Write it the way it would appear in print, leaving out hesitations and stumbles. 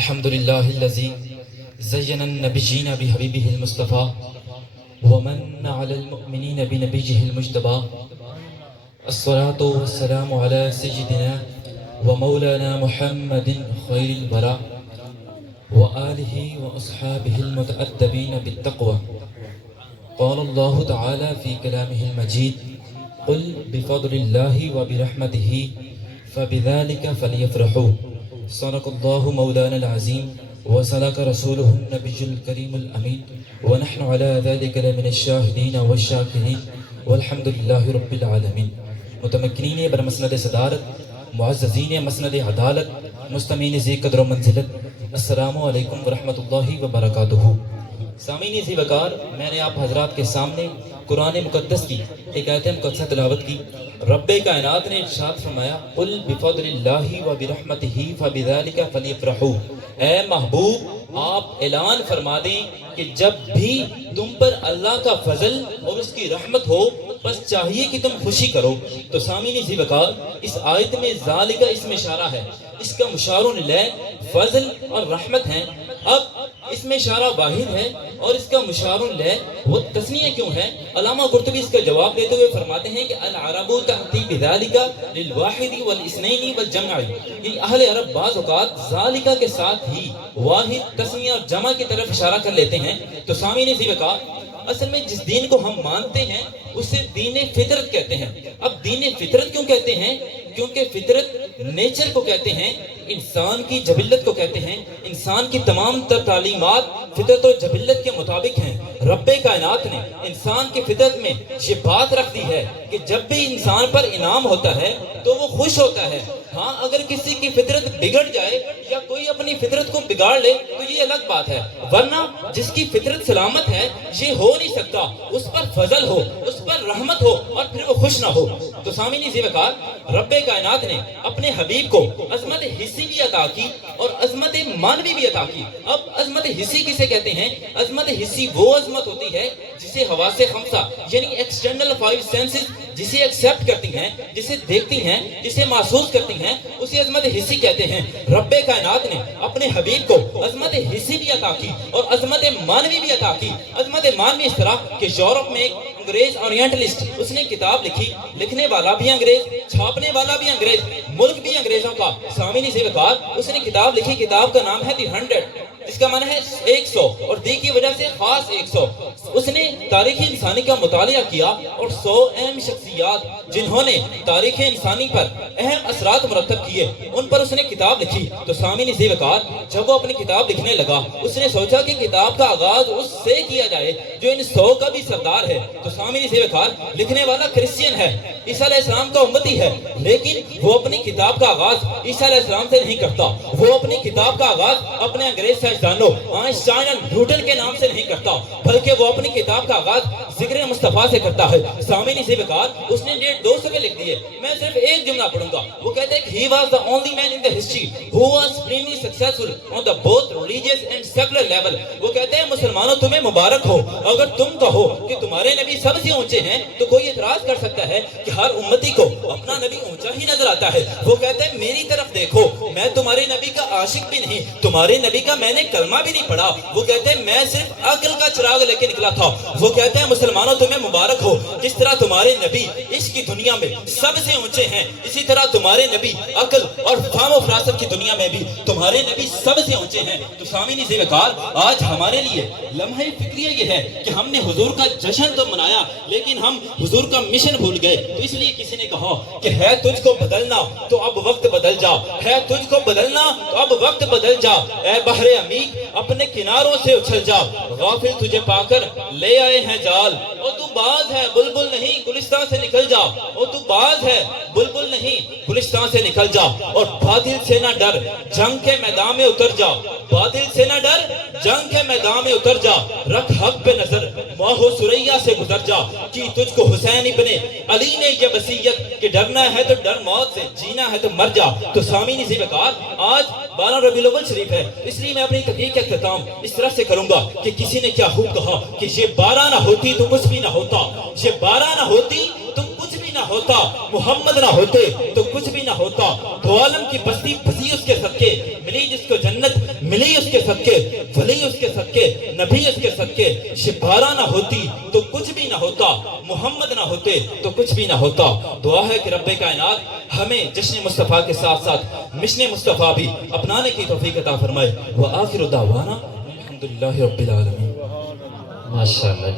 الحمد لله الذي زين النبيين بحبيبه المصطفى ومن على المؤمنين بنبيه المجتبى. الصلاة والسلام على سيدنا ومولانا محمد خير الورى وآله وأصحابه المتأدبين بالتقوى. قال الله تعالى في كلامه المجيد: قل بفضل الله وبرحمته فبذلك فليفرحوا. صدق الله مولانا العظيم وصدق رسوله النبي الكريم الأمين ونحن على ذلك لمن الشاهدين والشاكرين والحمد لله رب العالمين. متمکنین برمسند صدارت، معززین مسند عدالت، مستمعین ذی قدر و منزلت، السلام علیکم ورحمۃ اللہ وبرکاتہ. سامعین ذی وقار، میں نے آپ حضرات کے سامنے قرآن مقدس کی ایک آیت مقدسہ تلاوت کی. رب کائنات نے ارشاد فرمایا: قل بفضل اللہ وبرحمتہ فبذلک فلیفرحوا. اے محبوب، آپ اعلان فرما دیں کہ جب بھی تم پر اللہ کا فضل اور اس کی رحمت ہو بس چاہیے کہ تم خوشی کرو. تو سامعین ذی وقار، اس آیت میں ذالک اس میں اشارہ ہے، اس کا مشار الیہ فضل اور رحمت ہیں. اب اس میں اشارہ واحد ہے اور اس کا مشار الیہ وہ تثنیہ کیوں ہے؟ علامہ قرطبی اس کا جواب دیتے ہوئے فرماتے ہیں کہ العرب تأتی بذالک للواحد والاثنین والجمع. یعنی اہل عرب بعض اوقات ذالک کے ساتھ ہی واحد، تثنیہ اور جمع کی طرف اشارہ کر لیتے ہیں. تو سامعین ذی وقار، اصل میں جس دین کو ہم مانتے ہیں اسے دین فطرت کہتے ہیں. اب دین فطرت کیوں کہتے ہیں؟ کیونکہ فطرت نیچر کو کہتے ہیں، انسان کی جبلت کو کہتے ہیں. انسان کی تمام تر تعلیمات فطرت و جبلت کے مطابق ہیں. رب کائنات نے انسان کی فطرت میں یہ بات رکھ دی ہے کہ جب بھی انسان پر انعام ہوتا ہے تو وہ خوش ہوتا ہے. ہاں، اگر کسی کی فطرت بگڑ جائے یا کوئی اپنی فطرت کو بگاڑ لے تو یہ الگ بات ہے، ورنہ جس کی فطرت سلامت ہے یہ ہو نہیں سکتا اس پر فضل ہو، اس پر رحمت ہو اور پھر وہ خوش نہ ہو. تو سامعین ذی وقار، رب کائنات نے اپنے حبیب کو عظمت حسی بھی عطا کی اور عظمت مانوی بھی عطا کی. اب عظمت حسی کسے کہتے ہیں؟ عظمت حسی وہ عظمت ہوتی ہے جسے حواس خمسہ یعنی ایکسٹرنل فائیو سینسز جسے ایکسیپٹ کرتی ہیں، جسے دیکھتی ہیں، جسے محسوس کرتی ہیں، اسے عظمت حسی کہتے ہیں. رب کائنات نے اپنے حبیب کو عظمت حسی بھی عطا کی اور عظمت مانوی بھی عطا کی. عظمت مانوی اس طرح کہ یورپ میں ایک انگریز اورینٹلسٹ، اس نے کتاب لکھی، لکھنے والا بھی انگریز، چھاپنے والا بھی انگریز، ملک بھی انگریزوں کا. سامعین ذی وقار، اس نے کتاب لکھی، کتاب کا نام ہے دی 100، اس کا معنی ہے 100 اور دی کی وجہ سے خاص 100. اس نے تاریخ انسانی کا مطالعہ کیا اور 100 اہم شخصیات جنہوں نے تاریخ انسانی پر اہم اثرات مرتب کیے ان پر اس نے کتاب لکھی. تو سامعین ذی وقار، جب وہ اپنی کتاب لکھنے لگا اس نے سوچا کہ کتاب کا آغاز اس سے کیا جائے جو ان 100 کا بھی سردار ہے. تو سامعین ذی وقار، لکھنے والا کرسچین ہے، عیسیٰ علیہ السلام کا امتی ہے، لیکن وہ اپنی کتاب کا آغاز عیسیٰ علیہ السلام سے نہیں کرتا. وہ اپنی کتاب کا آغاز اپنے انگریز سائنسدانوں آئنسٹائن اور نیوٹن کے نام سے نہیں کرتا، بلکہ وہ اپنی کتاب کا آغاز ذکر مصطفیٰ سے کرتا ہے. سامعین ذی وقار، اس نے 150 صفحے لکھ دیے. میں صرف ایک جملہ پڑھوں گا. وہ کہتے ہیں کہ he was the only man in the history who was supremely successful on the both religious and secular level. وہ کہتے ہیں مسلمانوں تمہیں مبارک ہو، اگر تم کہو کہ تمہارے نبی سب سے اونچے ہیں تو کوئی اعتراض کر سکتا ہے کہ ہر امتی کو اپنا نبی اونچا ہی نظر آتا ہے. وہ کہتے ہیں میری طرف دیکھو، میں تمہارے نبی کا عاشق بھی نہیں، تمہارے نبی کا میں نے کلمہ بھی نہیں پڑھا. وہ کہتے ہیں میں صرف عقل کا چراغ لے کے نکلا تھا. وہ کہتے ہیں مسلمانوں تمہیں مبارک ہو، جس طرح تمہارے نبی اس کی دنیا میں سب سے اونچے ہیں اسی طرح تمہارے نبی عقل اور فہم و فراست کی دنیا میں بھی تمہارے نبی سب سے اونچے ہیں. تو سامعین ذی وقار، آج ہمارے لیے لمحہ فکریہ یہ ہے کہ ہم نے حضور کا جشن تو منایا لیکن ہم حضور کا مشن بھول گئے. تو اس لیے کسی نے کہا کہ ہے تجھ کو بدلنا تو اب وقت بدل جا، ہے تجھ کو بدلنا تو اب وقت بدل جا. اے بحر عمیق، اپنے کناروں سے اچھل جا، غافل تجھے پا کر لے آئے ہیں جال. او تو باز ہے بلبل نہیں، گلستان سے نکل جا. او تو باز ہے بلبل نہیں، گلستان سے نکل جا. اور باطل سے نہ ڈر، جنگ کے میدان میں اتر جا. باطل سے نہ ڈر، جنگ کے میدان میں اتر جا. رکھ حق پہ نظر، ماہ و سریا سے گزر جا. کی تجھ کو حسین ابن علی نے یہ وصیت کہ ڈرنا ہے تو ڈر موت سے، جینا ہے تو مر جا. تو سامعین ذی وقار، آج 12 ربیع الاول شریف ہے، اس لیے میں اپنی تقریر کا اختتام اس طرح سے کروں گا کہ کسی نے کیا خوب کہا کہ یہ 12 نہ ہوتی تو کچھ بھی نہ ہوتا، یہ 12 نہ ہوتی تو کچھ بھی نہ ہوتا، محمد نہ ہوتے تو کچھ بھی بھی نہ ہوتا، دو عالم کی بستی بسی اس کے صدقے، ملی جس کو جنت ملی اس کے صدقے، ولی اس کے صدقے، نبی اس کے صدقے، شبارہ نہ ہوتی تو کچھ بھی نہ ہوتا، محمد نہ ہوتے تو کچھ بھی نہ ہوتا۔ دعا ہے کہ رب کائنات ہمیں جشن مصطفیٰ کے ساتھ ساتھ مشن مصطفیٰ بھی اپنانے کی توفیق عطا فرمائے۔ وآخر دعوانا الحمدللہ رب العالمین۔ ماشاءاللہ۔